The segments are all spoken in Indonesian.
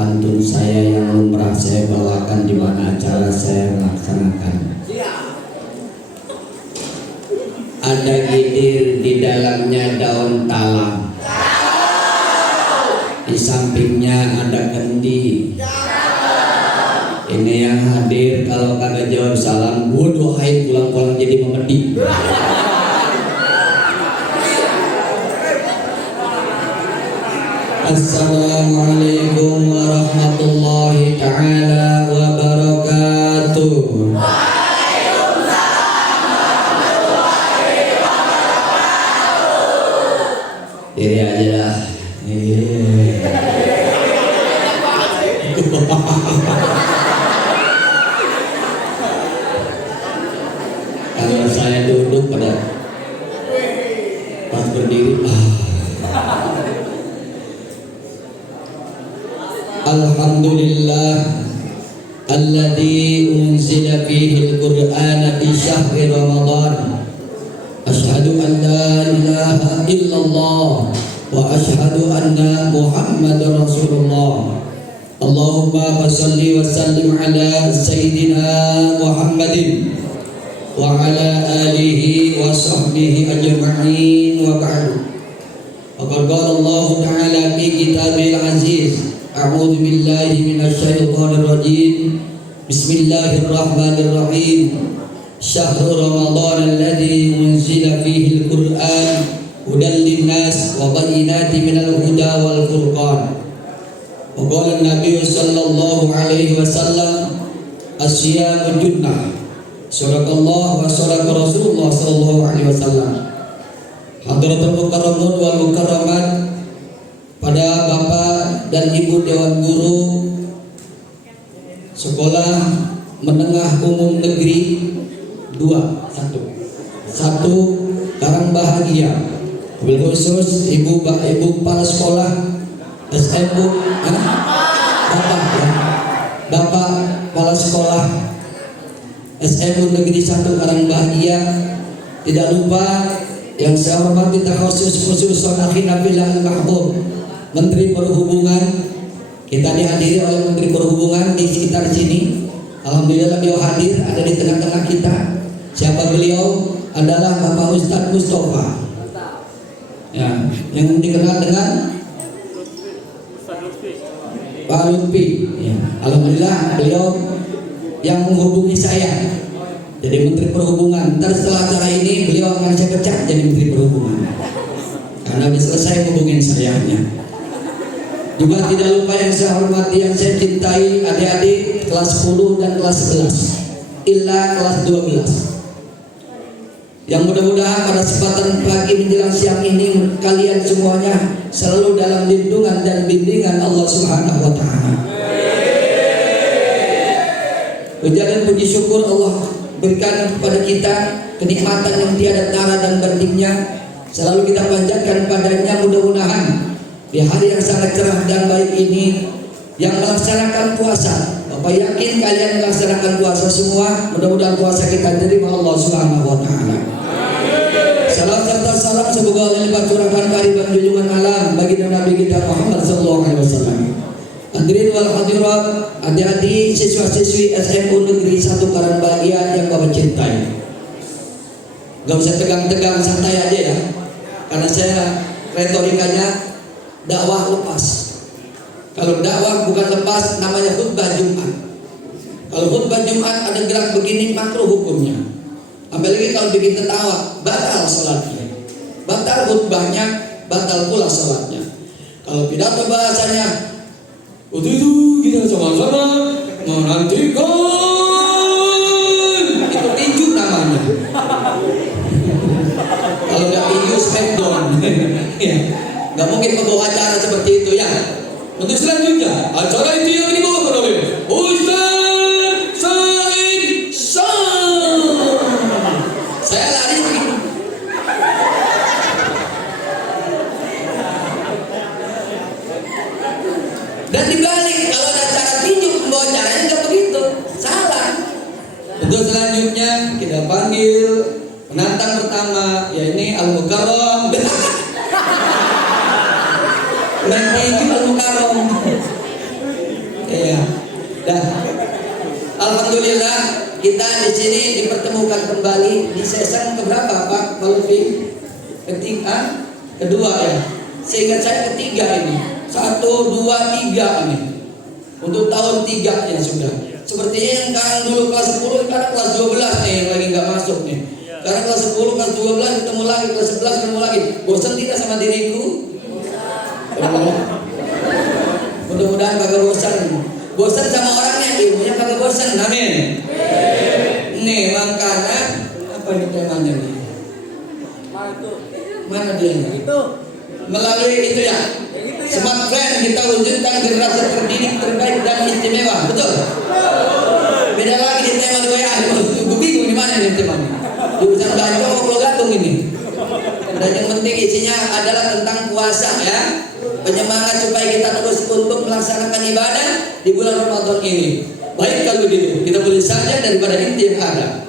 pantun saya yang lumrah saya bawakan di mana acara saya melaksanakan. Ada gidir, di dalamnya daun talang, di sampingnya ada kendi. Ini yang hadir kalau kagak jawab salam, gua doain pulang-pulang jadi memedi. Assalamualaikum warahmatullahi ta'ala wabarakatuh. Diri aja dah. Kalau saya duduk pada pas berdiri, Alhamdulillah alladzi unzila fihi al-Qur'ana fi syahri Ramadan. Asyhadu an la ilaha illallah wa asyhadu anna Muhammadar Rasulullah. Allahumma shalli wa sallim ala sayyidina Muhammadin wa ala alihi wa sahbihi ajma'in wa ba'du. Faqad qala Allah ta'ala fi kitabil aziz. A'udzu billahi minasyaitonir rajim. Bismillahirrahmanirrahim. Syahrul Ramadan alladzi unzila fihi al-Qur'an hudan lin-nas wa bayyinatin minal huda wal furqan. Wa qala an-nabiy sallallahu alaihi wasallam as-siyamu junnah. Sadaqallah wa sadaqa Rasulullah sallallahu alaihi wasallam. Hadratul mukarramun wal mukarramat, pada Bapak dan Ibu Dewan Guru Sekolah Menengah Umum Negeri 1 Karang Bahagia, wabil khusus Ibu Kepala Sekolah SMU, Bapak Kepala Sekolah SMU Negeri 1 Karang Bahagia, tidak lupa yang saya hormati khusus Akhina Bilal Mahbub, Menteri Perhubungan. Kita dihadiri oleh Menteri Perhubungan di sekitar sini. Alhamdulillah beliau hadir, ada di tengah-tengah kita. Siapa beliau? Adalah Bapak Ustadz Mustafa, ya, yang dikenal dengan Pak Lutfi. Ya. Alhamdulillah beliau yang menghubungi saya jadi Menteri Perhubungan. Ntar setelah acara ini beliau akan saya pecat jadi Menteri Perhubungan karena sudah selesai hubungin sayanya. Juga tidak lupa yang saya hormati, yang saya cintai, adik-adik kelas 10 dan kelas 11 illa kelas 12, yang mudah-mudahan pada kesempatan pagi menjelang siang ini kalian semuanya selalu dalam lindungan dan bimbingan Allah Subhanahu wa ta'ala. Puja dan puji syukur Allah berikan kepada kita kenikmatan yang tiada tara dan bandingnya. Selalu kita panjatkan padanya, mudah-mudahan di hari yang sangat cerah dan baik ini yang melaksanakan puasa. Bapak yakin kalian melaksanakan puasa semua, mudah-mudahan puasa kita diterima Allah Subhanahu wa ta'ala. Salam serta salam semoga Allah lipat curahkan kehadiran junjungan alam bagi Nabi kita Muhammad sallallahu alaihi wasallam. Hadirin wal hadirat, adik-adik siswa-siswi SMU Negeri 1 Karang Bahagia yang Bapak cintai. Gak usah tegang-tegang, santai aja ya. Karena saya retorikanya dakwah lepas. Kalau dakwah bukan lepas, namanya khutbah Jumat. Kalau khutbah Jumat ada gerak begini, makruh hukumnya. Apalagi kalau bikin ketawa, batal sholatnya, batal khutbahnya, batal pula sholatnya. Kalau pidato bahasanya itu kita sama-sama menantikan, itu tinju namanya. Kalau nggak tinju smackdown, ya. Gak mungkin membawa acara seperti itu ya. Untuk selanjutnya acara itu yang dibawakan oleh Ustaz Said Sam. Saya lari begitu. Dan dibalik, kalau ada acara tinju membawa acaranya nggak begitu, salah. Untuk selanjutnya kita panggil penantang pertama, ya ini Al-Mukarram. Nanti Al-Mukarram Kita di sini dipertemukan kembali di season keberapa Pak Malfi? Ketiga, kedua ya. Seingat saya ketiga ini. 1, 2, 3 ini. Untuk tahun 3 ya sudah. Sepertinya yang sekarang dulu kelas 10, sekarang kelas 12 nih yang lagi nggak masuk nih. Karena kelas 10, kelas 12 ketemu lagi, kelas 11 ketemu lagi. Bosan tidak sama diriku? Mudah-mudahan kagak bosan. Bosan sama orangnya, ilmunya kagak bosan. Amin. Nih makanya apa ini temanya nih? Mana dia? Itu melalui itu ya. Smart Friend kita wujudkan generasi terdidik terbaik dan istimewa, betul? Beda lagi di tema doa ya. Gue bingung di mana nih temanya? Jurusan belajar kalau gantung ini. Dan yang penting isinya adalah tentang puasa ya. Penyemangat supaya kita terus untuk melaksanakan ibadah di bulan Ramadan ini. Baik kalau gitu, kita boleh saja daripada inti yang ada.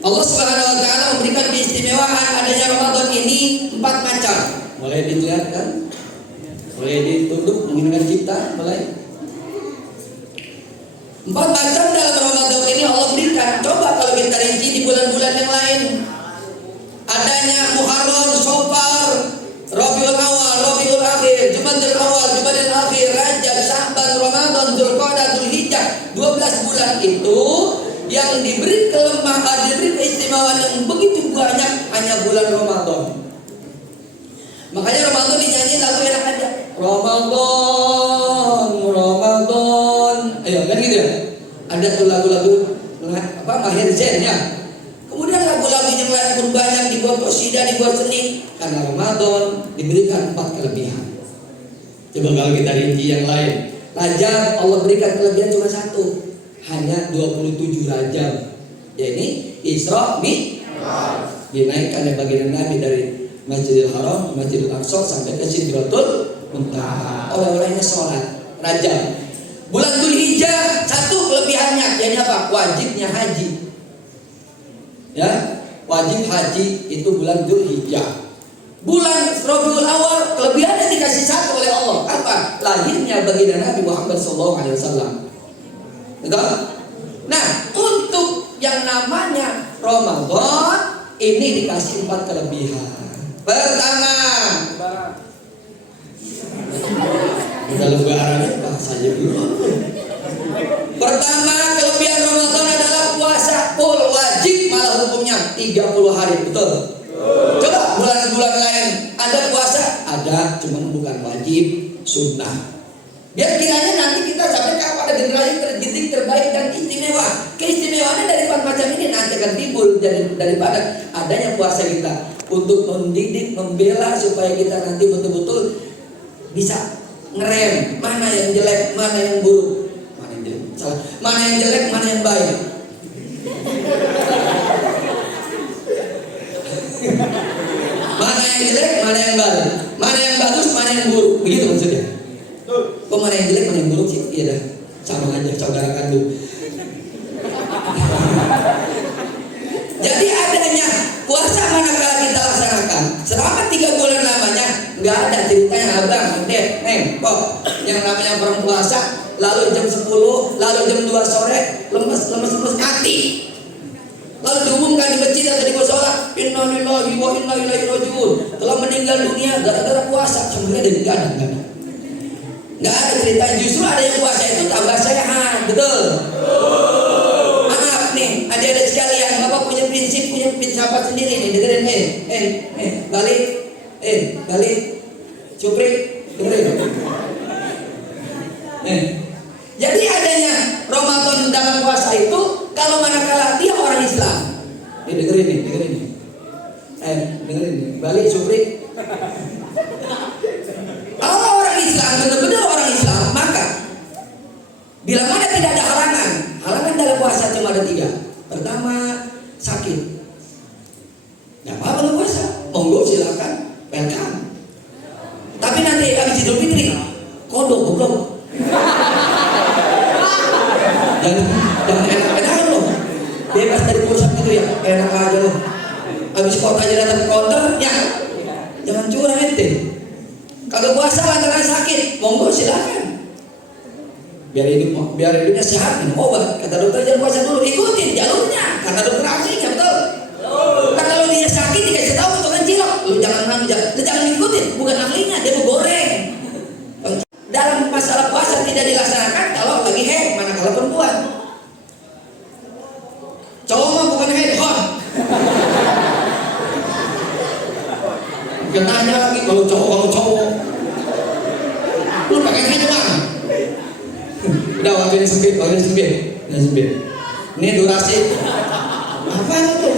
Allah Subhanahu wa taala memberikan keistimewaan adanya Ramadan ini 4 macam. Mulai dilihat kan? Mulai ditunduk menginginkan cipta, mulai 4 macam dalam Ramadan ini Allah berikan. Coba kalau kita rinci di bulan-bulan yang lain. Adanya Muharram, Syawal, Rabiul Awal, Rabiul Akhir, Jumadil Awal, Jumadil Akhir, Rajab, Sya'ban, Ramadan, Dzulqa'dah, Dzulhijjah. 12 bulan itu yang diberi kelemahan, diberi keistimewaan yang begitu banyak hanya bulan Ramadan. Makanya Ramadan dinyanyi lagu enak aja. Ramadan, Ramadan. Ayo kan gitu ya. Ada tuh lagu-lagu apa Mahir Zain ya. Kemudian lagu-lagu yang lain pun banyak dibuat qasidah, dibuat seni. Karena Ramadan diberikan 4 kelebihan. Coba kalau kita rinci yang lain. Rajab Allah berikan kelebihan cuma 1. Hanya 27 Rajab. Yaitu Isra Mi'raj. Dinaikkan dari baginda Nabi dari Masjidil Haram, Masjidil Aqsa sampai ke Sidratul Muntaha. Oleh-olehnya sholat Rajab. Bulan Dzulhijjah 1 kelebihannya, yaitu apa? Wajibnya haji. Ya, wajib haji itu bulan Dzulhijjah. Bulan Rabiul Awal kelebihannya dikasih 1 oleh Allah. Apa? Lahirnya baginda Nabi Muhammad SAW. Betul? Nah, untuk yang namanya Ramadan ini dikasih 4 kelebihan. Pertama, udah lebaran bahasanya dulu. Pertama, kelebihan Ramadan adalah puasa full wajib, malah hukumnya 30 hari, betul? Coba bulan-bulan lain ada puasa, ada, cuma bukan wajib, sunnah. Biar kiranya nanti kita sampai kepada generasi terdidik terbaik dan istimewa. Keistimewaannya dari 4 macam ini nanti akan timbul daripada adanya puasa kita untuk mendidik, membela supaya kita nanti betul-betul bisa ngerem mana yang jelek, mana yang buruk, mana yang jelek, salah, mana yang jelek, mana yang baik. Mana yang jelek, mana yang baik, mana yang bagus, mana yang buruk, begitu maksudnya. Kok mana yang jelek, mana yang buruk sih? Iya dah, sama aja, saudara kandung. Jadi adanya puasa manakala kita laksanakan selama 3 bulan lamanya, nggak ada ceritanya abang, neng, kok yang namanya orang puasa lalu jam 10, lalu jam 2 sore lemes mati. Lalu diumumkan di masjid atau di musola, innalillahi wa inna ilaihi rajiun, telah meninggal dunia gara-gara puasa. Sebenarnya nggak ada cerita. Justru ada yang puasa itu tambah sehat, betul? Maaf nih, adik-adik sekalian, bapak punya prinsip apa sendiri nih, dengerin balik, Supri, dengerin. Jadi adanya Ramadan dalam puasa itu, kalau manakala dia orang Islam, dengerin nih, balik Supri. Kalau orang Islam benar-benar orang Islam, maka bila mana tidak ada halangan dalam puasa cuma ada 3. Pertama, sakit. Nggak apa-apa dalam puasa, monggo silakan, welcome. Tapi nanti habis Idul Fitri, kodok goblok. Jangan enak-enakan loh. Bebas dari pusat gitu ya, enak aja loh. Habis kota aja datang ke counter, ya jangan curang ente. Kalau puasa lantaran sakit, monggo silakan. biar hidupnya sehat, minum obat. Kata dokter jangan puasa dulu, ikutin jalurnya. Kata dokter aslinya betul. Kan kalau dia sakit dikasih tahu tukang cilok, lu jangan ikutin, bukan ahlinya, dia mau goreng. Dalam masalah puasa tidak dilaksanakan kalau lagi head, manakala perempuan. Cowok mah bukan head, hot. Bukan tanya lagi kalau cowok. Lu pakai head bang. Udah waktunya sempit. Ini durasi. Apa itu?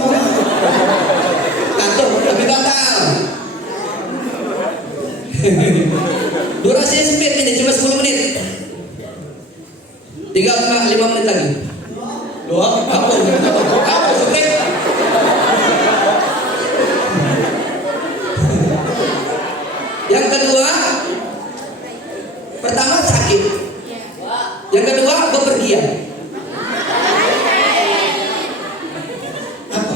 Kantor tapi batal. Durasinya sempit ini cuma 10 menit. Tinggal 5 menit lagi. Apa sempit? Yang kedua, pertama sakit. Yang kedua bepergian. Apa?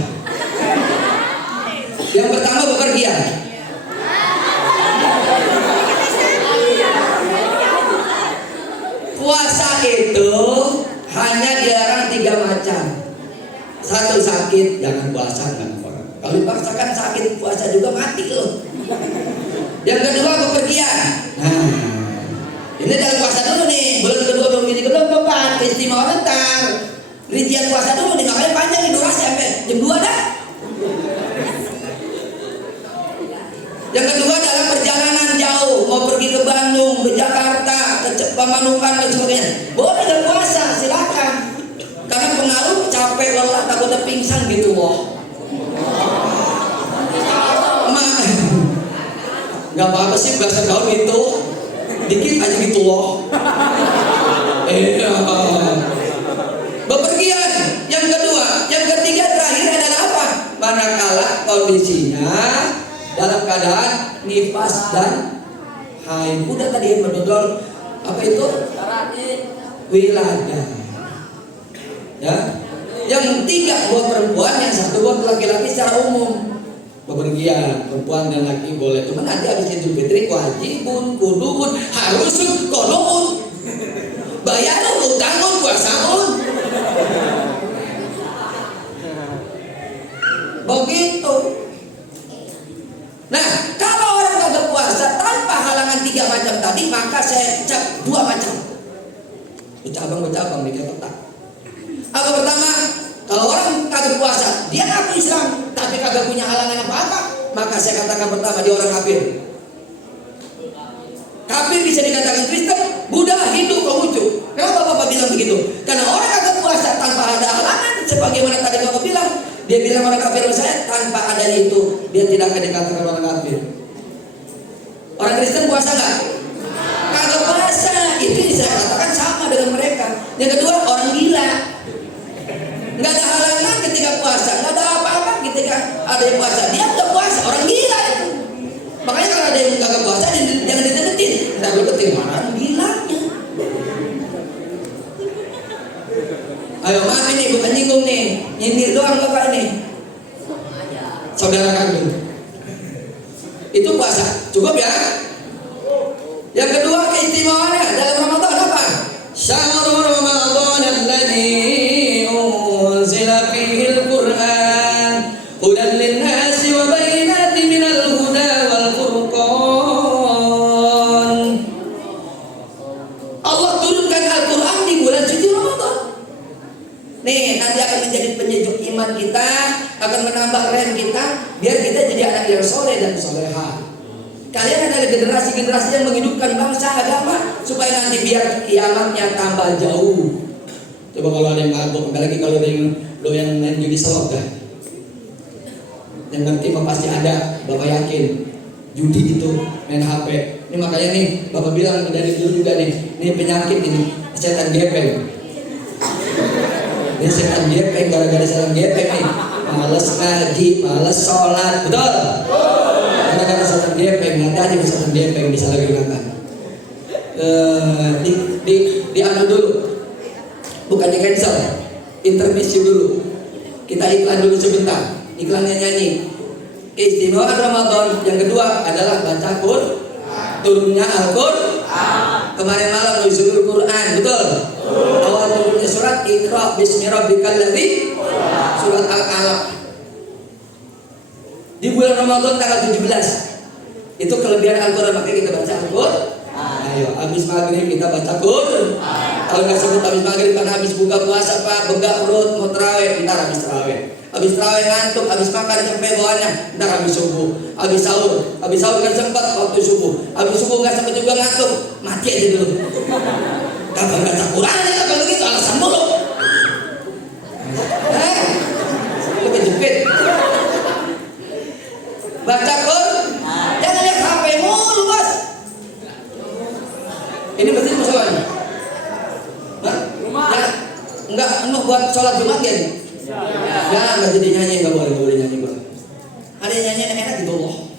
Yang pertama bepergian. Puasa itu hanya dilarang 3 macam. 1, sakit, jangan puasa dengan orang. Kalau dipaksakan sakit puasa juga mati loh. Yang kedua bepergian. Nah, ini dalam puasa dulu nih, bulan kedua belum gini belum keempat, keistimewaan ntar. Rincian puasa dulu nih, makanya panjang nih durasi sampai jam 2 dah. Yang kedua dalam perjalanan jauh, mau pergi ke Bandung, ke Jakarta, ke Pamanukan dan sebagainya, boleh nggak puasa, silakan. Karena pengaruh capek, lelah, takutnya pingsan gitu loh. Gak apa-apa sih bahasa gaul itu, dikit aja gitu loh. Bepergian. Yang kedua, yang ketiga terakhir adalah apa? Manakala kondisinya dalam keadaan nifas dan haid. Udah tadi yang berdodol apa itu? Wiladah. Ya. Yang tiga buat perempuan, yang satu buat laki-laki secara umum. Bepergian, perempuan dan laki boleh. Cuma nanti habis Idul Fitri wajibun, kudubun, harusun, kolobun, bayarun, utangun, puasaun. Begitu. Nah, kalau orang kagak puasa tanpa halangan 3 macam tadi, maka saya cap 2 macam. Bercabang nih kayak petak. Apa pertama? Kalau orang kagak puasa, dia ngaku Islam, tapi kagak punya halangan apa-apa, maka saya katakan pertama dia orang kafir. Kafir bisa dikatakan Kristen, Buddha, Hindu, Konghucu. Kenapa Bapak bilang begitu? Karena orang kagak puasa tanpa ada halangan, sebagaimana tadi Bapak bilang, dia bilang orang kafir saya tanpa adanya itu, dia tidak akan dikatakan orang kafir. Orang Kristen puasa nggak? Kagak puasa, itu saya katakan sama dengan mereka. Yang kedua orang gila. Nggak ada halangan ketika puasa, nggak ada apa-apa ketika ada yang puasa. Dia nggak puasa, orang gila itu. Makanya kalau ada yang nggak puasa, jangan ditemetin. Nggak boleh ketimpangan gilanya. Ayo maaf ini bukan nyinggung nih, nyindir doang Bapak ini. Saudara kandung. Itu puasa, cukup ya. Yang kedua keistimewaannya dalam Ramadan apa? Syahrul Ramadan alladzi unzila fihi al-Qur'an hudan lin-nasi wa bayyinatin minal huda wal furqan. Allah turunkan Al-Qur'an di bulan suci Ramadan. Nih, nanti akan menjadi penyejuk iman kita, akan menambah rem kita, biar kita jadi anak yang soleh dan solehah. Kalian adalah generasi-generasi yang menghidupkan bangsa agama supaya nanti biar kiamatnya tambah jauh. Coba kalau ada yang mabuk, apalagi kalau ada yang doyan main judi slot dah. Yang ngerti mah pasti ada, Bapak yakin. Judi itu main HP. Ini makanya nih Bapak bilang dari dulu juga nih, ini penyakit ini, setan gepeng. Ini setan gepeng, gara-gara setan gepeng nih, males ngaji, males sholat, betul? Gara-gara setan gepeng, nanti aja setan gepeng bisa lagi gunakan. Diambil dulu, bukannya cancel, intermisi dulu. Kita iklan dulu sebentar, iklannya nyanyi. Keistimewaan Ramadan yang kedua adalah baca Quran, turunnya Al-Quran. Kemarin malam nuzulul Quran, betul? Awal turunnya surat Iqra bismi rabbikal ladzi, surat Al-Alaq. Di bulan Ramadan tanggal 17. Itu kelebihan Al-Quran, makanya kita baca Al-Quran. Ayo, habis maghrib kita baca Quran. Kalau nggak sebut habis maghrib karena habis buka puasa Pak, begak perut mau terawih, ntar habis terawih. Habis terawih ngantuk, habis makan sampai bawahnya, ntar habis subuh. Habis sahur nggak sempat waktu subuh. Habis subuh nggak sempat juga ngantuk, mati aja dulu. Kapan baca Quran ya kalau gitu alasan mulu. Lu kejepit. Baca Quran, jangan lihat HP mulu bos. Ini berarti musola. Rumah. Ya, enggak buat sholat Jumat ya? Ya, enggak jadi nyanyi, enggak boleh nyanyi boleh. Ada yang nyanyi enak gitu loh.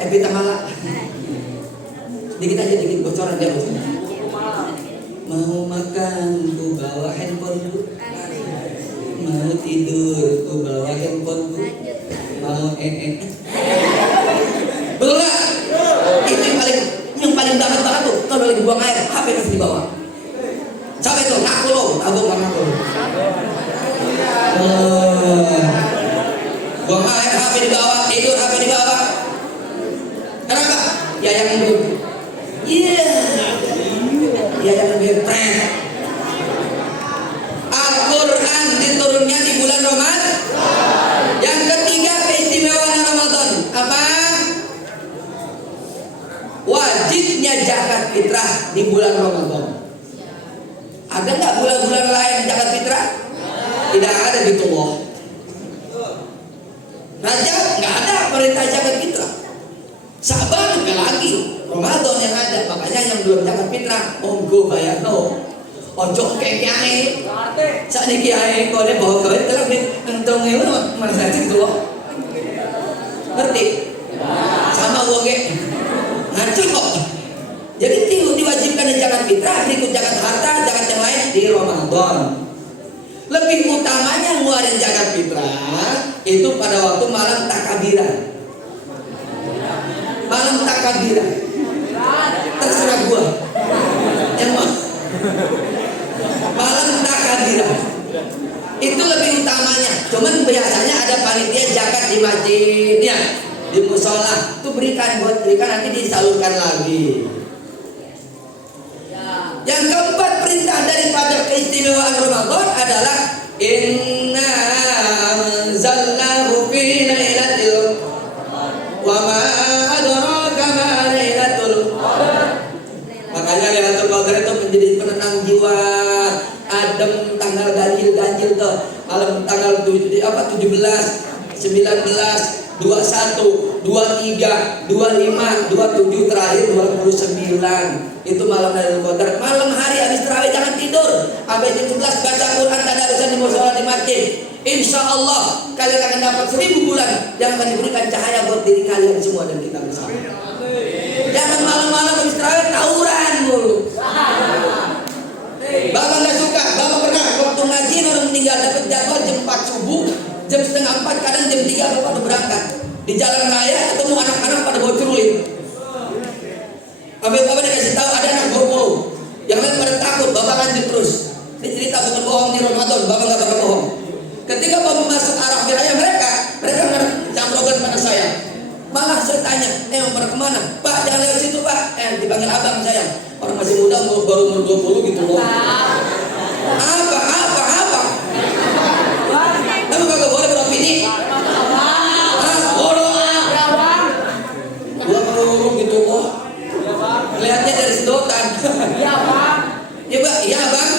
Epita malah. Dikit aja dikit bocoran dia bocoran. Mau makan ku bawa handphone ku. Mau tidur ku bawa handphone ku. Mau betul nggak? Itu yang paling banget tuh. Kalau lagi buang air, HP masih di bawah. Sampai tuh ngaku lo, tabung nggak ngaku. Buang air, HP di bawah, tidur HP di bawah. Kenapa? Ya yang lebih. Iya. Ya yang lebih keren. Al-Quran diturunnya di bulan Ramadan. Yang ketiga keistimewaan Ramadan apa? Wajibnya zakat fitrah di bulan Ramadan. Ada nggak bulan-bulan lain zakat fitrah? Tidak ada gitu loh. Rajab nggak ada perintah zakat fitrah. Sabar nggak lagi. Ramadan yang ada. Makanya yang belum zakat fitrah, monggo bayar no. Ojo kayak kiai. Saat ini kiai kalau dia bawa kawin telah untung itu mana saja gitu loh. Ngerti? Sama gua kayak ngaco. Jadi diwajibkan zakat fitrah, berikut zakat harta, zakat yang lain di Ramadan. Lebih utamanya ngeluarin zakat fitrah itu pada waktu malam takbiran. Malam takbiran. Terserah gua. Yang malam takbiran. Itu lebih utamanya. Cuman biasanya ada panitia zakat di masjidnya, di musola. Itu berikan nanti disalurkan lagi. Yang keempat perintah daripada keistimewaan Ramadan adalah inna anzalnahu fi lailatul wa ma adraka ma lailatul qadar. Makanya Lailatul Qadar itu menjadi penenang jiwa, adem, tanggal ganjil tuh. Malam tanggal 17, 19, 21, 23, 25, 27 terakhir 29. Itu malam Lailatul Qadar. Malam hari habis tarawih jangan tidur. Habis 17 baca Quran tadarusan di musola di masjid. Insya Allah kalian akan dapat 1000 bulan yang akan diberikan cahaya buat diri kalian semua dan kita bersama. Jangan malam-malam habis tarawih tawuran mulu. Bapak nggak suka. Bapak pernah waktu ngaji orang meninggal dapat jadwal jam 4 subuh, jam setengah 4, kadang jam 3 bapak udah berangkat. Di jalan raya ketemu anak-anak pada bawa celurit. Bapak dikasih tahu ada anak bawa. Yang lain pada takut, bapak lanjut terus. Ini cerita bukan bohong di Ramadan, bapak nggak bakal bohong. Ketika bapak masuk arah wilayah mereka jamrogan pada saya. Malah saya tanya, mau pada kemana? Pak, jangan lewat situ Pak. Dipanggil abang saya. Orang masih muda, baru umur 20 gitu loh. Apa? Kamu kagak boleh beropini. Bodoh. Gua peluru gitu loh. Lihatnya dari sedotan. Iya bang. Iya bang.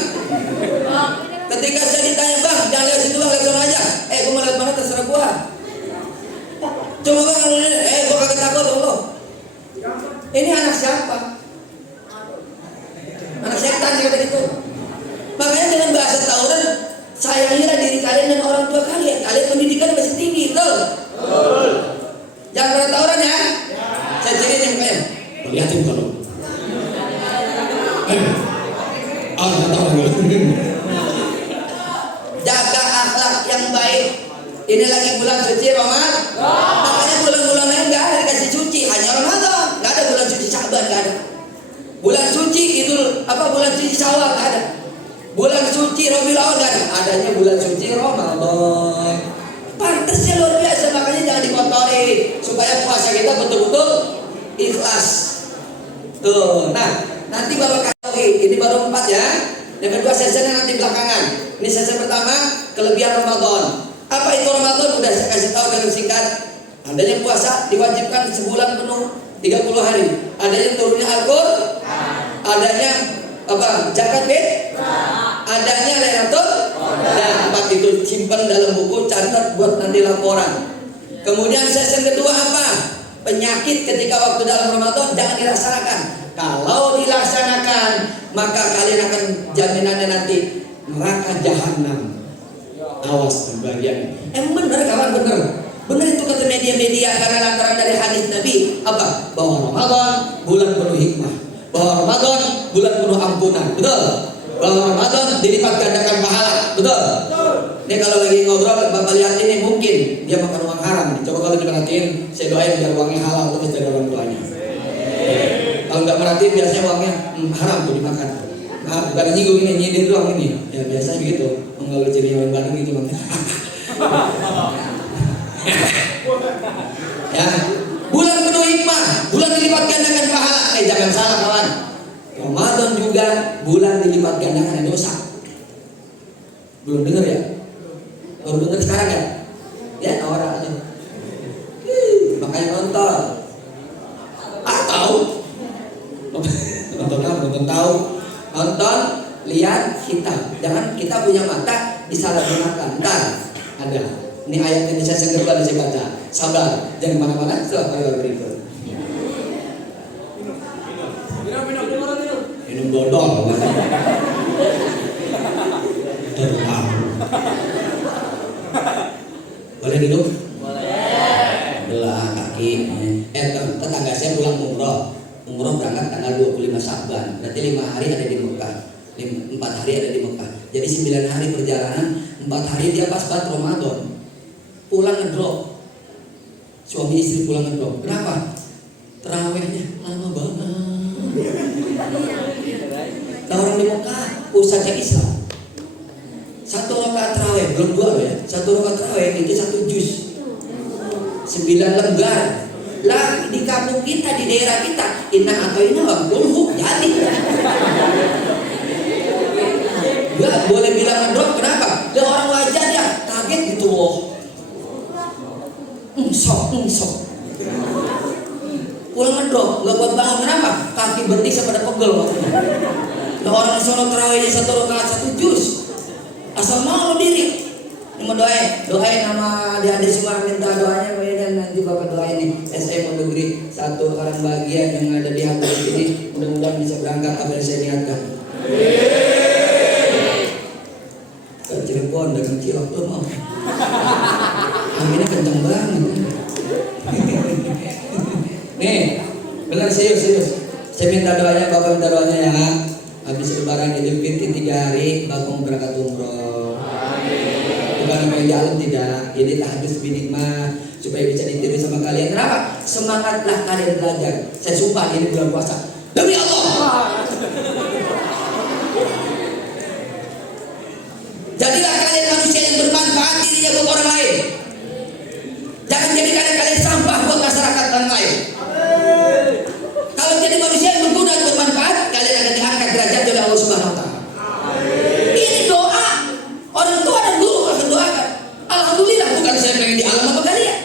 Ketika saya ditanya bang, jangan lewat situ bang, lewat sana aja. Gua mau lewat mana terserah gua. Coba bang, gua kagak takut loh. Ini anak siapa? Anak setan kata gitu. Makanya dengan bahasa tawuran, sayangilah diri kalian dan orang tua kalian. Kalian pendidikan masih tinggi, betul? Jangan pernah tawuran ya. Saya ceritain yang kalian. Lihatin kalau. Jaga akhlak yang baik. Ini lagi bulan suci Ramadan. Makanya bulan-bulan lain nggak ada dikasih suci, hanya Ramadan. Nggak ada bulan suci Syaban, nggak ada. bulan suci Syawal nggak ada. Bulan suci Rabiul Awal nggak ada. Adanya bulan suci Ramadan. Pantasnya luar biasa, makanya jangan dikotori supaya puasa kita betul-betul ikhlas. Tuh, nah nanti Bapak kasih ini baru 4 ya. Yang kedua sesinya nanti belakangan. Ini sesi pertama kelebihan Ramadan. Apa itu Ramadan? Udah saya kasih tahu dengan singkat. Adanya puasa diwajibkan sebulan penuh 30 hari. Adanya turunnya Al-Qur'an. Adanya apa? Zakat adanya Lailatul. Nah, 4 itu simpan dalam buku, catat buat nanti laporan. Kemudian sesi kedua apa? Penyakit ketika waktu dalam Ramadan jangan dilaksanakan. Kalau dilaksanakan, maka kalian akan jaminannya nanti neraka jahanam. Awas bagian. Benar kawan, benar. Benar itu kata media-media karena lantaran dari hadis Nabi apa? Bahwa Ramadan bulan penuh hikmah. Bahwa Ramadan bulan penuh ampunan. Betul? Bahwa Ramadan dilipat gandakan pahala. Betul? Ini kalau lagi ngobrol Bapak lihat ini mungkin dia makan uang haram. Coba kalau diperhatiin, saya doain biar uangnya halal terus dari orang tuanya. Kalau nggak merhatiin biasanya uangnya haram tuh dimakan. Nah, bukan nyinggung ini, nyindir doang ini. Ya biasanya begitu. Mengalir jadi orang Bandung gitu bang. Ya, bulan penuh hikmah, bulan dilipat gandakan pahala. Jangan salah kawan. Ramadan juga bulan dilipat gandakan dosa. Belum dengar ya? Baru dengar sekarang ya? Ya orang aja. Makanya nonton. Atau nonton apa? Nonton tahu. Nonton, lihat kita. Jangan kita punya mata disalahgunakan. Ntar ada. Ini ayat yang saya segera saya baca. Sabar, jangan mana-mana. Setelah ayat berikut. Minum dodol. Boleh duduk? Boleh. Belah kaki. Tetangga saya pulang umroh. Umroh berangkat tanggal 25 Sya'ban. Berarti 5 hari ada di Mekah. 4 hari ada di Mekah. Jadi 9 hari perjalanan, 4 hari dia pas banget Ramadan. Pulang ngedrop. Suami istri pulang ngedrop. Kenapa? Terawihnya lama banget. Nah orang di Mekah pusatnya Islam. 1 rakaat terawih, belum 2 loh ya. 1 rakaat terawih itu 1 juz. 9 lembar. Lah di kampung kita, di daerah kita, inna atau inna wabulhu jadi. Gak boleh bilang ngedrop, kenapa? Lah orang wajar ya, kaget gitu loh. Sok. Pulang ngedrop, gak buat bangun, kenapa? Kaki betis pada pegel waktunya. Lah orang sono terawihnya 1 rakaat 1 juz. Asal mau diri. Ini mau doain nama adik-adik semua, minta doanya dan nanti Bapak doain nih SMA Negeri 1 orang bagian yang ada di hati ini, mudah-mudahan bisa berangkat apa yang saya niatkan. Ke Cirebon dengan Cilok tuh mau. Aminnya kenceng banget. Nih, benar serius. Saya minta doanya, Bapak minta doanya ya. Habis lebaran Idul Fitri 3 hari, Bapak berangkat umroh. Bukan apa yang jalan tidak, jadi tahajud lebih nikmat supaya bisa ditiru sama kalian. Kenapa? Semangatlah kalian belajar. Saya sumpah ini bulan puasa. Demi Allah. Jadilah kalian manusia yang bermanfaat dirinya buat orang lain. Jangan jadikan kalian sampah buat masyarakat orang lain. Kalau jadi manusia yang berguna dan bermanfaat, kalian akan diangkat derajat oleh Allah Subhanahu wa taala. Ini doa orang tua dan guru akan doakan. Alhamdulillah, bukan saya pengen di alam apa kalian.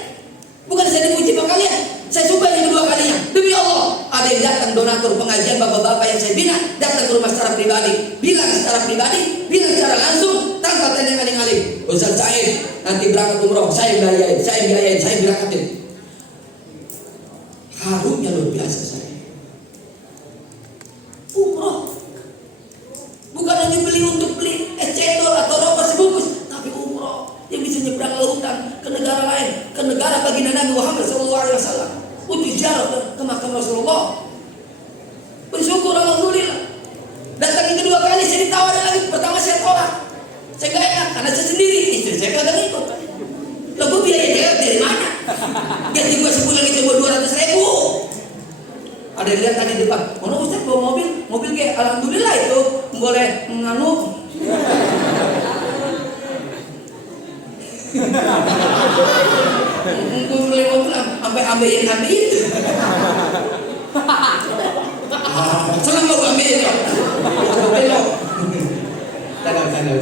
Bukan saya dipuji sama kalian. Saya suka yang kedua kalinya. Demi Allah, ada yang datang donatur pengajian bapak-bapak yang saya bina, datang ke rumah secara pribadi, bilang secara pribadi, bilang secara langsung, tanpa tanya aling-aling. Ustaz Said nanti berangkat umroh, saya biayain, saya berangkatin. Harumnya luar biasa saya. Umroh bukan hanya beli untuk beli es cendol atau rokok sebungkus, tapi umroh yang bisa nyebrang lautan ke negara lain, ke negara baginda Nabi Muhammad SAW, untuk ziarah ke makam Rasulullah. Bersyukur alhamdulillah. Datang yang kedua kali saya ditawarin lagi, pertama saya tolak. Saya gak enak karena saya sendiri, istri saya kagak ikut. Lah gue biaya dia dari mana? Gaji gue sebulan itu 200.000. Ada yang lihat tadi depan, mana Ustaz bawa mobil? mobil kayak alhamdulillah itu boleh nganu. Beli mobil sampai ambilin. Senang mau ambilin ya. Belok. Canda.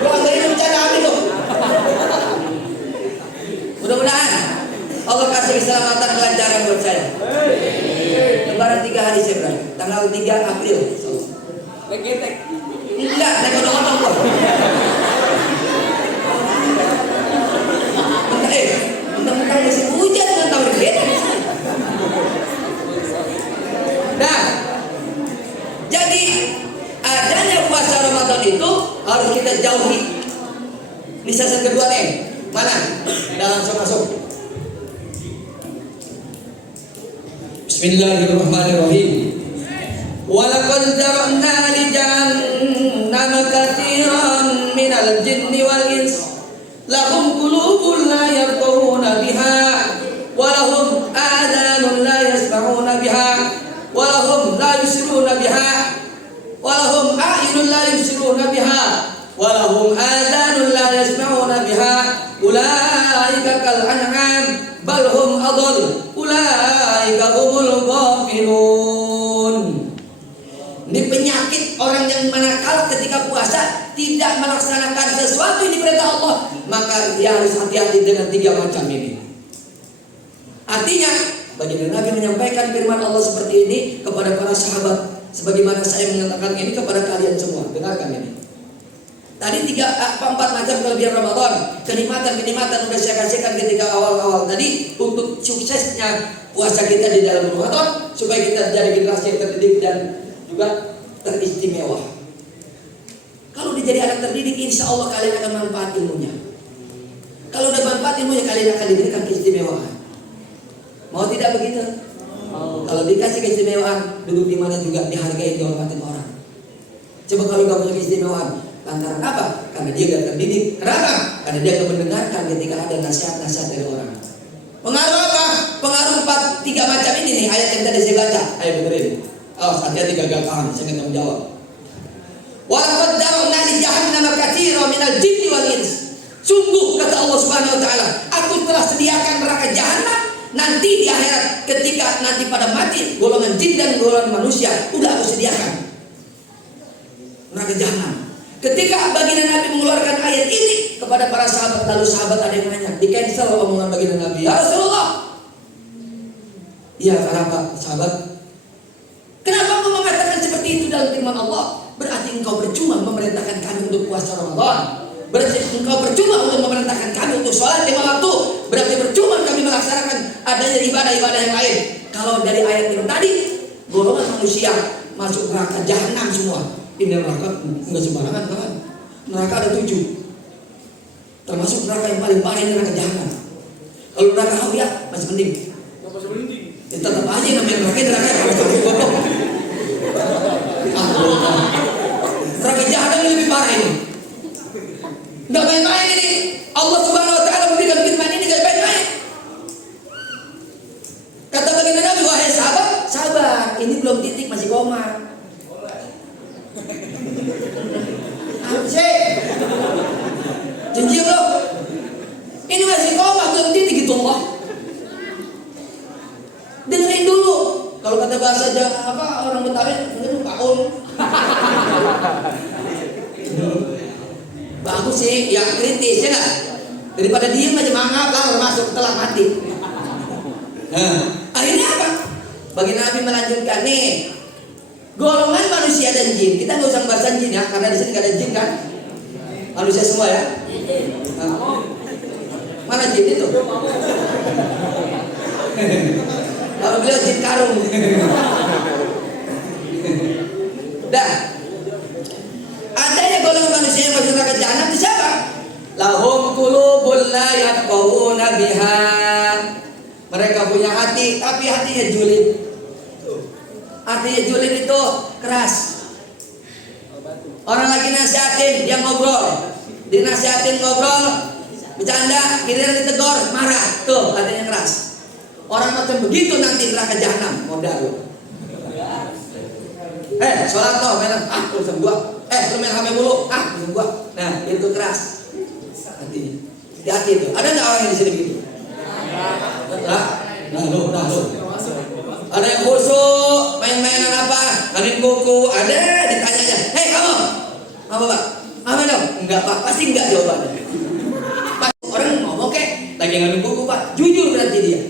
Gua ambilin bercanda ambil loh. Mudah-mudahan Allah kasih keselamatan kelancaran buat saya. Lebaran 3 hari saya berani. Tanggal 3 April. Legetek. Enggak, naik odong-odong gua. Mentang-mentang musim hujan dengan tahu legetek. Nah, jadi adanya puasa Ramadan itu harus kita jauhi. Ini sasaran kedua nih. Mana? Dalam masuk. Bismillahirrahmanirrahim. Walaqad zara'na li jahannama katsiran minal jinni wal ins lahum qulubun la yafqahuna biha wa lahum adhanun la yasma'una biha wa lahum la yusiruna biha wa lahum a'yunun la yusiruna biha wa lahum adhanun la yasma'una biha ulaika kal an'am bal hum adall ulaika humul ghafilun. Ini penyakit orang yang manakala ketika puasa tidak melaksanakan sesuatu yang diperintah Allah, maka dia harus hati-hati dengan 3 macam ini. Artinya, baginda Nabi menyampaikan firman Allah seperti ini kepada para sahabat, sebagaimana saya mengatakan ini kepada kalian semua. Dengarkan ini. Tadi 4 macam kelebihan Ramadan, kenikmatan sudah saya kasihkan ketika awal-awal tadi untuk suksesnya puasa kita di dalam Ramadan, supaya kita jadi generasi yang terdidik dan juga teristimewa. Kalau dijadi anak terdidik, insya Allah kalian akan manfaat ilmunya. Kalau udah manfaat ilmunya, kalian akan diberikan keistimewaan. Mau tidak begitu? Kalau dikasih keistimewaan, duduk di mana juga dihargai, dihormatin orang. Coba kalau gak punya keistimewaan, lantaran apa? Karena dia gak terdidik. Kenapa? Karena dia gak mendengarkan ketika ada nasihat-nasihat dari orang. Pengaruh apa? Pengaruh 3 macam ini nih, ayat yang tadi saya baca. Ayo benerin. Hati-hati gagal paham, saya nggak menjawab. Walaqad zara'na li jahannama katsiran minal jinni wal ins. Sungguh kata Allah Subhanahu wa taala, aku telah sediakan neraka jahanam nanti di akhirat ketika nanti pada mati golongan jin dan golongan manusia, udah aku sediakan neraka jahanam. Ketika baginda Nabi mengeluarkan ayat ini kepada para sahabat, lalu sahabat ada yang nanya, di-cancel omongan baginda Nabi. Ya Rasulullah. Iya, kenapa sahabat? Kenapa engkau mengatakan seperti itu dalam firman Allah? Berarti engkau percuma memerintahkan kami untuk puasa Ramadan. Berarti engkau percuma untuk memerintahkan kami untuk sholat 5 waktu. Berarti percuma kami melaksanakan adanya ibadah-ibadah yang lain. Kalau dari ayat yang tadi, golongan manusia masuk neraka jahanam semua. Ini neraka enggak sembarangan kan? Neraka ada 7. Termasuk neraka yang paling parah, neraka jahanam. Kalau neraka hawiyah masih mending. Ya, tetap aja namanya neraka yang goblok. Neraka jahanam lebih parah ini. Enggak main-main ini. Allah Subhanahu wa taala memberikan firman ini enggak main-main. Kata baginda Nabi, wahai sahabat, sabar, ini belum titik, masih koma. Sih. Janji belum? Ini masih koma, belum titik gitu Allah. Dengerin dulu. Kalau kata bahasa orang Betawi, dengerin paul. Bagus sih, ya kritis ya nggak? Daripada diem aja mangap lah masuk telah mati. Nah, akhirnya apa? Bagi Nabi melanjutkan nih, golongan manusia dan jin. Kita nggak usah bahas jin ya, karena di sini nggak ada jin kan? Manusia semua ya. Nah, mana jin itu? Kalau beliau jin karung. Dah. Adanya golongan manusia yang masuk neraka jahanam itu siapa? Lahum qulubun la yafqahuna biha. Mereka punya hati tapi hatinya julid. Hatinya julid itu keras. Orang lagi nasihatin dia ngobrol. Dinasihatin ngobrol, bercanda, kira ditegur, marah. Tuh hatinya keras. Orang macam begitu nanti neraka jahanam modal. Sholat lo main urusan gua. Lu main HP mulu, urusan gua. Nah, itu keras. Hati-hati itu. Ada nggak orang yang di sini begitu? Nah, lu. Ada yang khusyuk, main-mainan apa? Ngambil buku, ada ditanya aja. Kamu, apa pak? Apa dong? Enggak pak, pasti enggak jawabannya. Orang ngomong lagi ngambil buku pak, jujur berarti dia.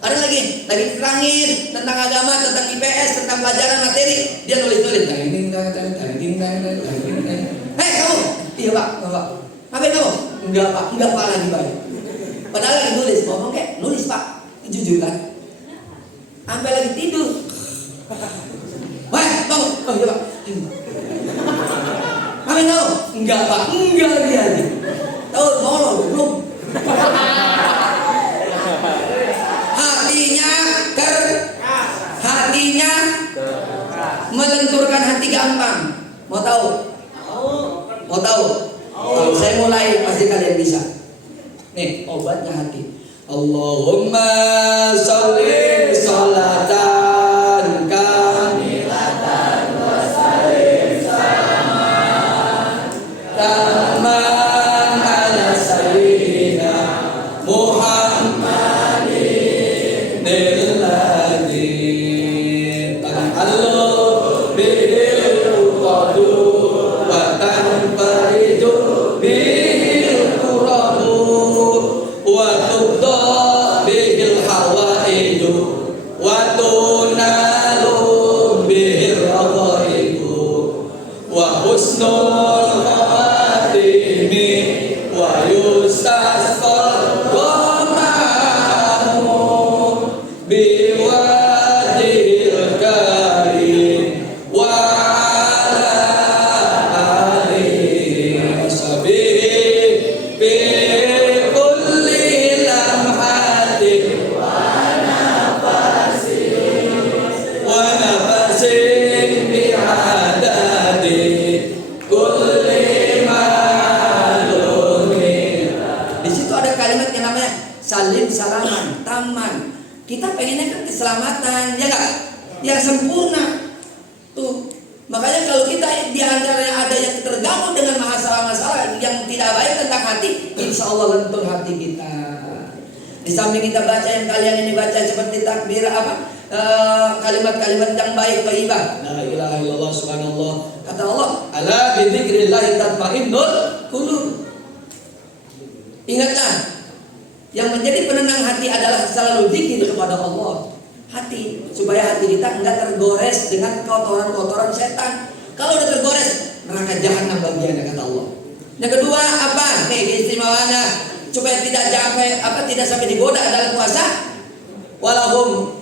Ada lagi diterangin tentang agama, tentang IPS, tentang pelajaran materi, dia nulis. Kamu? Iya pak, apa? Apa kamu? Enggak pak lagi pak. Padahal lagi nulis, ngomong nulis pak, jujur kan? Sampai lagi tidur. Bangun. Oh iya pak. Apa kamu? Enggak pak, enggak dia. Tahu tolong belum? Hatinya melenturkan hati gampang. Mau tahu? Kalau saya mulai pasti kalian bisa. Nih obatnya hati. Allahumma sholli sholatan kamilatan wa sallim salaman taman ala sayyidina Muhammadin nilladin ta'allu bihil qadu wa tanfaridu bihil qurabu wa tubda bihil hawaidu wa tunalu bihil radaibu wa husnul khatimi wa yustasqal ghamamu biwajhil karim wa ala alihi wa sahbihi bi kulli lamhatin wa nafasin bi'adadi kulli malumin. Di situ ada kalimat yang namanya salim salaman taman. Kita pengennya kan keselamatan, ya enggak? Yang sempurna. Tuh. Makanya kalau kita di antaranya ada yang tergabung dengan masalah-masalah yang tidak baik tentang hati, insya Allah lentur hati kita. Di samping kita baca yang kalian ini baca seperti takbir kalimat-kalimat yang baik thayyibah. La ilaha illallah subhanallah. Kata Allah, ala bi dzikrillah tatmainnul qulub. Ingatlah, yang menjadi penenang hati adalah selalu zikir kepada Allah. Hati, supaya hati kita enggak tergores dengan kotoran-kotoran setan. Kalau udah tergores, neraka jahanam bagiannya kata Allah. Yang kedua apa? Keistimewaannya supaya tidak sampai digoda dalam puasa. Walahum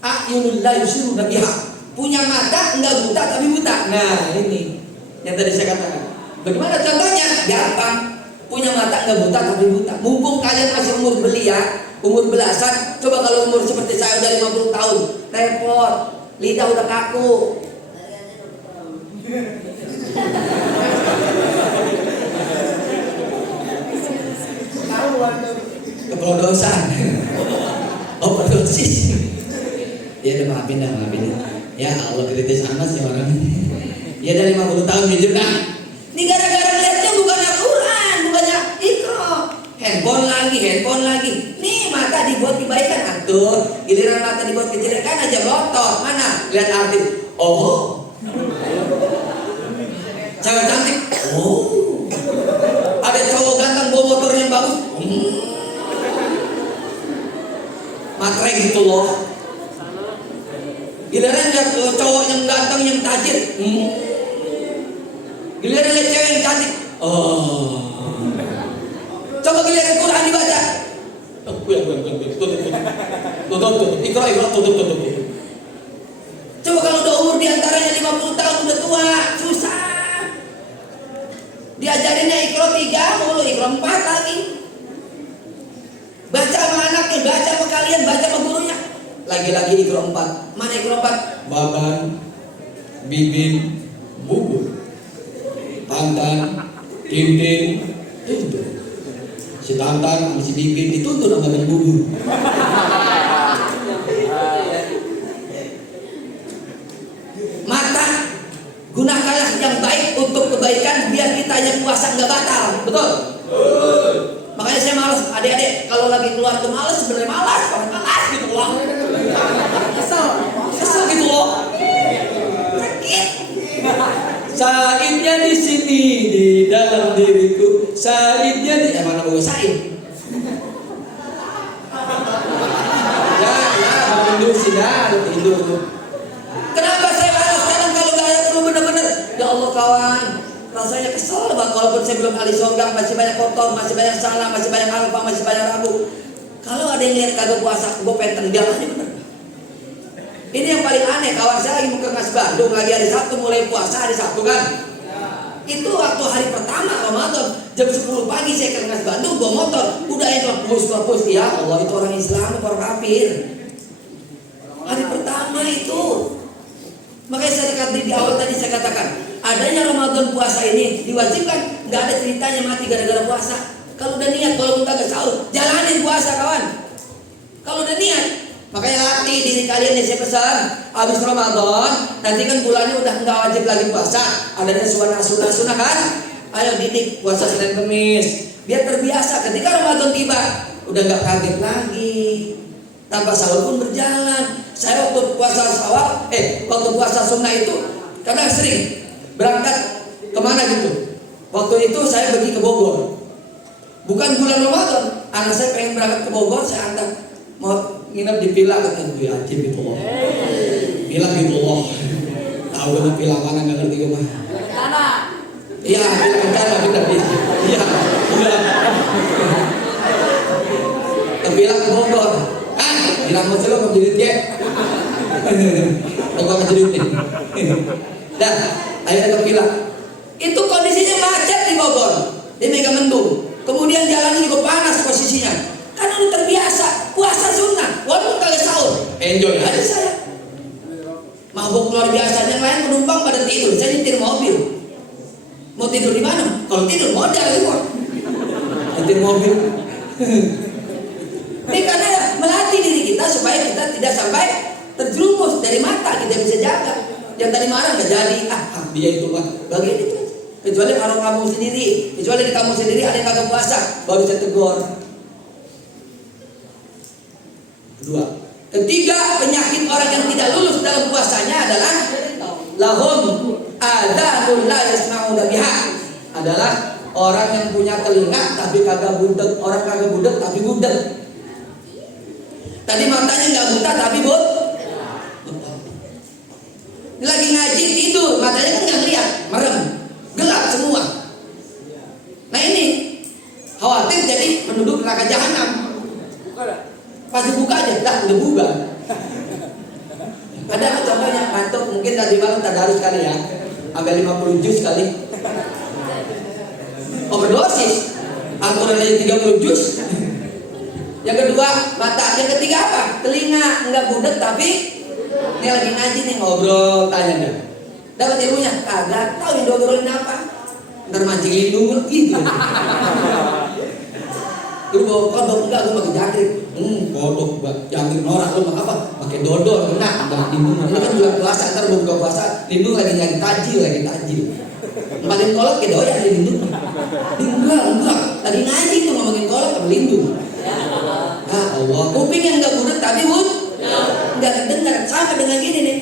a'yunul la yusiruna biha. Punya mata enggak buta tapi buta. Nah, ini yang tadi saya katakan. Bagaimana contohnya? Gampang. Punya mata enggak buta tapi buta. Mumpung kalian masih umur belia, umur belasan, coba kalau umur seperti saya udah 50 tahun, repot, lidah udah kaku. Kepelodosan. Overdosis. Ya udah maafin dah. Ya Allah kritis amat sih orang. Ya udah 50 tahun jujur dah. Ini gara-gara lihatnya bukan Al-Quran, bukannya Iqra. Handphone lagi. Nih mata dibuat kebaikan, atur. Giliran mata dibuat kejelekan aja melotot. Mana? Lihat artis. Oh. Cewek cantik. Oh. Ada cowok ganteng bawa motor yang bagus. Matre gitu loh. Giliran lihat cowok yang ganteng yang tajir. Giliran lihat cewek yang cantik. Oh. Coba giliran Quran dibaca. Tutup. Coba kalau udah umur diantaranya 50 tahun udah tua, susah. Diajarinnya Iqra 3 mulu, Iqra 4 lagi. Baca sama anaknya, baca sama kalian, baca sama gurunya. Lagi-lagi Iqra 4. Mana Iqra 4? Baban, bibin, bubur, pantan, dinding, tidur. si Tantan, si Bibin dituntun sama Bang Bubu. Mata, gunakanlah yang baik untuk kebaikan biar kita yang puasa nggak batal, betul? Makanya saya malas, adik-adik kalau lagi keluar tuh malas, sebenarnya malas gitu loh. Kesel gitu loh. Sakit. Saidnya di sini di dalam diriku, Saidnya di mana gue Said? Tidur sih dah, tidur. Kenapa saya malas sekarang kalau gak ada perlu bener-bener? Ya Allah kawan, rasanya kesel banget walaupun saya belum kali songgang, masih banyak kotor, masih banyak salah, masih banyak alfa, masih banyak rabu. Kalau ada yang lihat kagak puasa, gue pengen tendang aja bener. Ini yang paling aneh, kawan saya lagi mau ke Ngas Bandung, lagi hari Sabtu mulai puasa hari Sabtu kan. Itu waktu hari pertama Ramadan, jam 10 pagi saya ke Ngas Bandung bawa motor, udah yang lepus. Ya Allah, itu orang Islam atau orang kafir. Hari pertama itu. Makanya saya katakan di awal tadi saya katakan, adanya Ramadan puasa ini diwajibkan, nggak ada ceritanya mati gara-gara puasa. Kalau udah niat, walaupun kagak sahur, jalanin puasa kawan. Kalau udah niat, makanya latih diri kalian nih, saya pesan. Habis Ramadan, nanti kan bulannya udah nggak wajib lagi puasa. Adanya sunnah kan? Ayo didik puasa Senin Kemis, biar terbiasa. Ketika Ramadan tiba, udah nggak kaget lagi. Tanpa sahur pun berjalan. Saya waktu puasa waktu puasa sunnah itu, karena sering berangkat kemana gitu. Waktu itu saya pergi ke Bogor. Bukan bulan Ramadan, anak saya pengen berangkat ke Bogor, saya antar mau nginep di villa, kata gue aja gitu loh. Villa gitu loh. Tahu dengan villa mana nggak ngerti gue mah. Iya, villa Kencana bener dia. Iya, villa ke Bogor. Bilang mau selalu mau jadi dia. Tunggu aja dulu. Dah, akhirnya ke villa. Itu kondisinya macet di Bogor, di Megamendung. Kemudian jalan juga panas posisinya. Karena udah terbiasa puasa sunnah, walaupun kagak sahur, enjoy aja saya. Mabuk luar biasa, yang lain penumpang pada tidur, saya nyetir mobil. Mau tidur di mana? Kalau tidur modal semua. Nyetir mobil. Ini karena melatih diri kita supaya kita tidak sampai terjerumus dari mata, kita bisa jaga. Yang tadi marah nggak jadi, dia itu mah bagian itu. Kecuali kalau kamu sendiri, kecuali di kamu sendiri ada yang kagak puasa, baru saya tegur. Kedua, ketiga penyakit orang yang tidak lulus dalam puasanya adalah lahum adanul la yasma'una biha, adalah orang yang punya telinga tapi kagak budek, orang kagak budek tapi budek. Tadi matanya nggak buta tapi lagi ngaji tidur, matanya kan nggak lihat, merem, gelap semua. Nah ini khawatir jadi penduduk neraka jahanam. Pas dibuka aja, dah udah bubar. Ada contohnya, mantuk mungkin tadi malam tadarus kali ya, ambil 50 juz kali. Overdosis, Al-Quran aja 30 juz. Yang kedua mata, yang ketiga apa? Telinga nggak budek tapi ini lagi ngaji nih ngobrol, tanya deh. Dapat ilmunya? Kagak tahu yang diobrolin apa. Ntar mancing lindung gitu. Lu bawa kodok enggak? Lu pakai jangkrik. Kodok jangkrik norak lu pakai apa? Pakai dodol, enak. Lindung ini kan bulan puasa, ntar buka puasa, lindung lagi nyari tajil. Ngomongin kolak kayak doyan di lindung. Enggak. Lagi ngaji tuh ngomongin kolak sama lindung. Allah, kuping yang enggak budek tapi enggak dengar, sama dengan gini nih.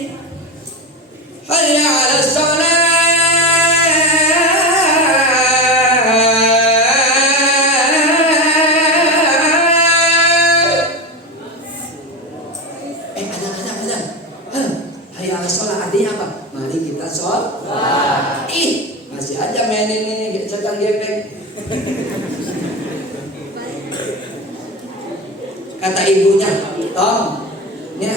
Hayya 'alas shalah. Hayya 'alas shalah artinya apa? Mari kita sholat. Masih aja mainin ini sedang gepeng. Kata ibunya, Tom, ini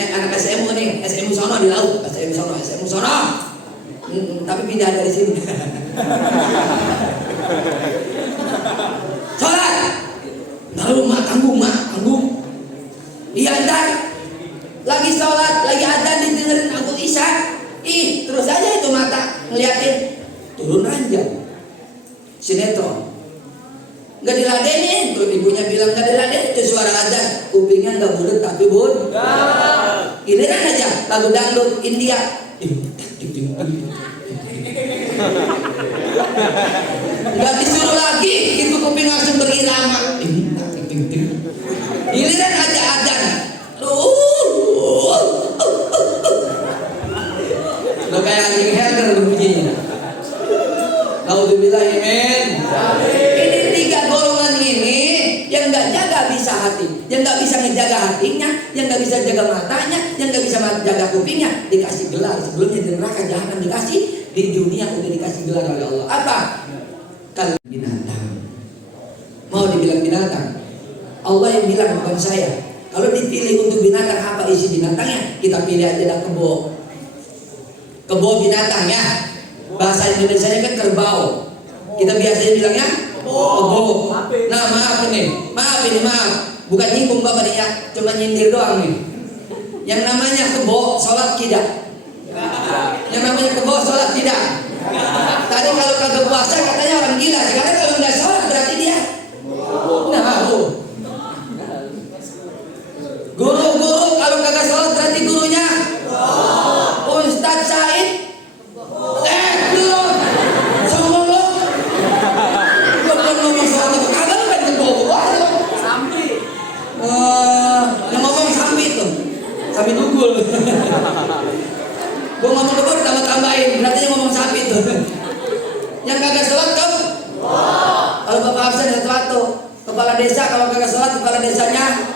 anak SMU nih, SMU sono di laut, SMU sono. Tapi pindah dari sini. Sholat. Lalu tanggung. Iya ntar. Lagi sholat, lagi adzan didengerin aku isya. Terus aja itu mata ngeliatin. Turun ranjang. Sinetron. nggak diladenin. Tuh ibunya bilang nggak diladenin, itu suara azan, kupingnya nggak bulat tapi bun. Giliran aja lagu dangdut India, nggak disuruh lagi, itu kuping langsung berirama. Giliran aja azan, lo kayak anjing herder berbunyinya. Alhamdulillah, amin. Ini tiga golongan ini yang nggak jaga bisa hati, yang nggak bisa ngejaga hatinya, yang nggak bisa jaga matanya, yang nggak bisa jaga kupingnya, dikasih gelar sebelumnya di neraka jahanam, dikasih di dunia udah dikasih gelar oleh Allah. Apa? Kalian binatang. Mau dibilang binatang? Allah yang bilang, bukan saya. Kalau dipilih untuk binatang, apa isi binatangnya? Kita pilih aja dah kebo. Kebo binatang ya. Bahasa Indonesia kan kerbau. Kita biasanya bilangnya kebo. Nah maaf ini, maaf. Bukan nyinggung bapak nih ya, cuma nyindir doang nih. Yang namanya kebo sholat tidak. Yang namanya kebo sholat tidak. Tadi kalau kagak puasa katanya orang gila. Sekarang kalau nggak sholat berarti dia. Nah guru kalau kagak sholat berarti gurunya. Ustadz Said. Sapi tunggul. Gue ngomong ke gue tambah-tambahin, berarti yang ngomong sapi tuh. Yang kagak sholat kau? Kalau bapak absen satu-satu. Kepala desa kalau kagak sholat kepala desanya.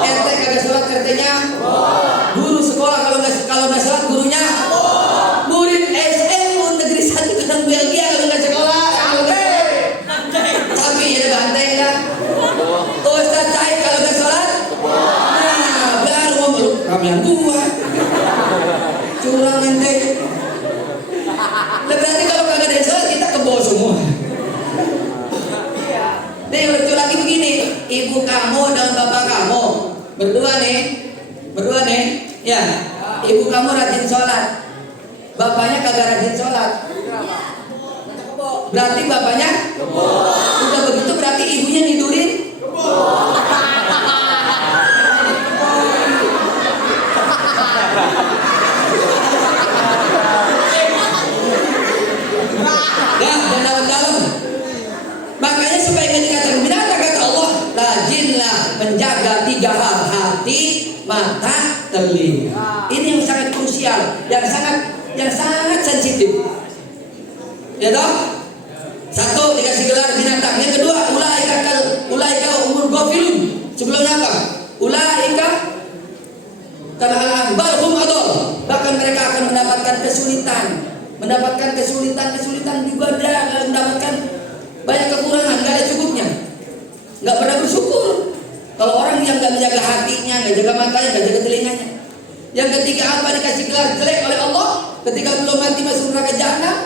RT kagak sholat RT-nya. Guru sekolah kalau nggak sholat gurunya. Murid SMU negeri 1 Kadang Belgia kalau nggak sekolah. Sapi ya banteng lah. Ustadz Said kalau nggak sholat. Kamian gua curang ente. Berarti kalau kagak ada sholat kita kebo semua. Nih lucu lagi begini, ibu kamu dan bapak kamu berdua nih, ya. Ibu kamu rajin sholat, bapaknya kagak rajin sholat. Berarti bapaknya udah begitu berarti ibunya nidurin. Ya, dan dalam-dalam. Makanya supaya nggak dikatakan binatang kata Allah, rajinlah menjaga 3 hal: hati, mata, telinga. Ini yang sangat krusial, yang sangat sensitif. Ya toh? 1 dikasih gelar binatang. Yang kedua, ulaika umur ghafilun. Sebelumnya apa? Ulaika kala'an'am bal hum adall. Bahkan mereka akan mendapatkan kesulitan juga, mendapatkan banyak kekurangan, nggak ada cukupnya, nggak pernah bersyukur. Kalau orang yang nggak menjaga hatinya, nggak jaga matanya, nggak jaga telinganya. Yang ketiga apa? Dikasih gelar jelek oleh Allah. Ketika belum mati masuk neraka jahanam,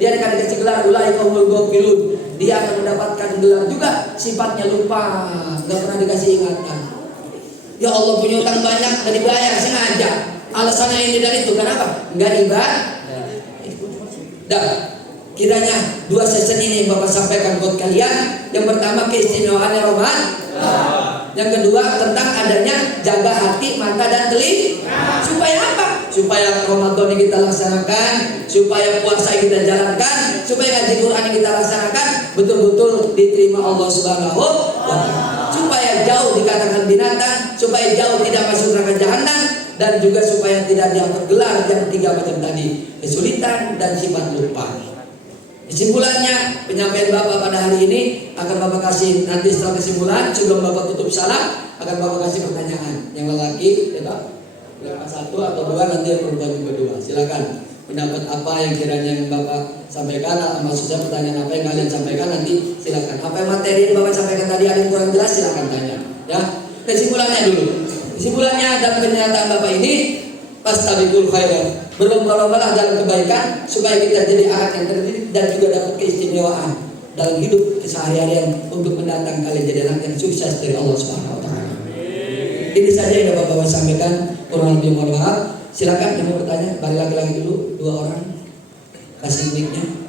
dia akan dikasih gelar ulaika humul ghafilun. Dia akan mendapatkan gelar juga sifatnya lupa, nggak pernah dikasih ingatan. Ya Allah punya utang banyak, nggak dibayar sengaja. Alasannya ini dan itu, kenapa? Nggak ibadah. Dah, kiranya 2 sesi ini yang Bapak sampaikan buat kalian. Yang pertama keistimewaan Ramadan. Yang kedua tentang adanya jaga hati, mata dan telinga. Supaya apa? Supaya Ramadan ini kita laksanakan, supaya puasa kita jalankan, supaya ngaji Quran kita laksanakan betul-betul diterima Allah Subhanahu wa Ta'ala. Supaya jauh dikatakan binatang, supaya jauh tidak masuk neraka jahanam, dan juga supaya tidak diangkat gelar yang 3 macam tadi, kesulitan dan sifat lupa. Kesimpulannya, penyampaian Bapak pada hari ini akan Bapak kasih nanti setelah kesimpulan, sebelum Bapak tutup salam, akan Bapak kasih pertanyaan. Yang lelaki, ya Pak, yang 1 atau 2, nanti yang perempuan juga 2. Silakan. Pendapat apa yang kiranya yang Bapak sampaikan, maksudnya pertanyaan apa yang kalian sampaikan, nanti silakan. Apa yang materi yang Bapak sampaikan tadi ada yang kurang jelas, silakan tanya. Ya, kesimpulannya dulu. Kesimpulannya dan pernyataan Bapak ini, fastabiqul khairat, berlomba-lombalah dalam kebaikan supaya kita jadi anak yang terdidik dan juga dapat keistimewaan dalam hidup keseharian untuk mendatang kalian jadi anak yang sukses dari Allah Subhanahu wa Ta'ala. Ini saja yang dapat Bapak sampaikan, kurang lebih mohon maaf. Silakan yang mau bertanya, balik lagi dulu 2 orang, kasih mic-nya.